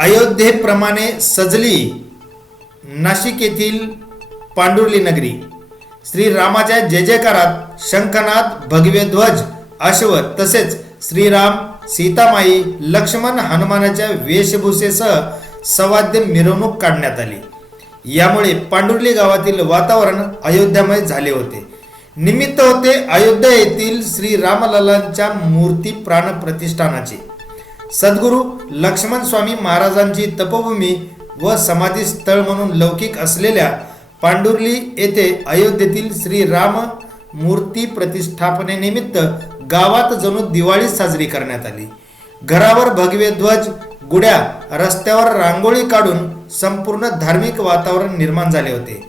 अयोध्येप्रमाणे सजली नाशिक येथील पांडुर्ली नगरी। श्रीरामाच्या जय जयकारात शंखनाद, भगवे ध्वज, अश्व तसेच श्रीराम, सीतामाई, लक्ष्मण, हनुमानाच्या वेशभूषेसह सवाद्य मिरवणूक काढण्यात आली। यामुळे पांडुर्ली गावातील वातावरण अयोध्यामय झाले होते। निमित्त होते अयोध्या येथील श्री रामलल्लांच्या मूर्ती प्राण प्रतिष्ठानाचे। सद्गुरू लक्ष्मण स्वामी महाराजांची तपोभूमी व समाधी स्थळ म्हणून लौकिक असलेल्या पांडुर्ली येथे अयोध्येतील श्री राम मूर्ती प्रतिष्ठापनेनिमित्त गावात जणू दिवाळी साजरी करण्यात आली। घरावर भगवे ध्वज, गुड्या, रस्त्यावर रांगोळी काढून संपूर्ण धार्मिक वातावरण निर्माण झाले होते।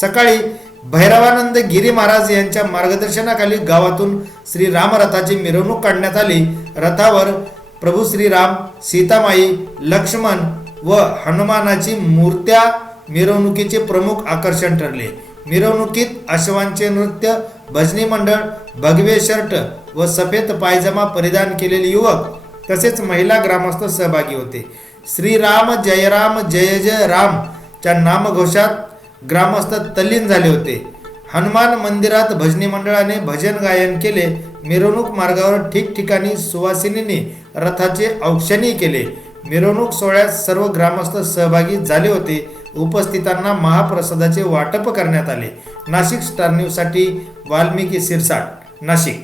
सकाळी भैरवानंद गिरी महाराज यांच्या मार्गदर्शनाखाली गावातून श्री रामरथाची मिरवणूक काढण्यात आली। रथावर प्रभू श्रीराम, सीतामाई, लक्ष्मण व हनुमानाची मूर्त्या मिरवणुकीचे प्रमुख आकर्षण ठरले। मिरवणुकीत अश्वांचे नृत्य, भजनी मंडळ, भगवे शर्ट व सफेद पायजमा परिधान केलेले युवक तसेच महिला ग्रामस्थ सहभागी होते। श्रीराम जय राम जय जय राम च्या नामघोषात ग्रामस्थ तल्लीन झाले होते। हनुमान मंदिरात भजनी मंडळाने भजन गायन केले। मिरवणूक मार्गावर ठिकठिकाणी सुवासिनींनी रथाचे औक्षणी केले। मिरवणूक सोहळ्यात सर्व ग्रामस्थ सहभागी झाले होते। उपस्थितांना महाप्रसादाचे वाटप करण्यात आले। नाशिक स्टार न्यूज साठी वाल्मिकी सिरसाट, नाशिक।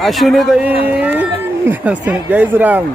अश्विनी ताई जय श्रीराम.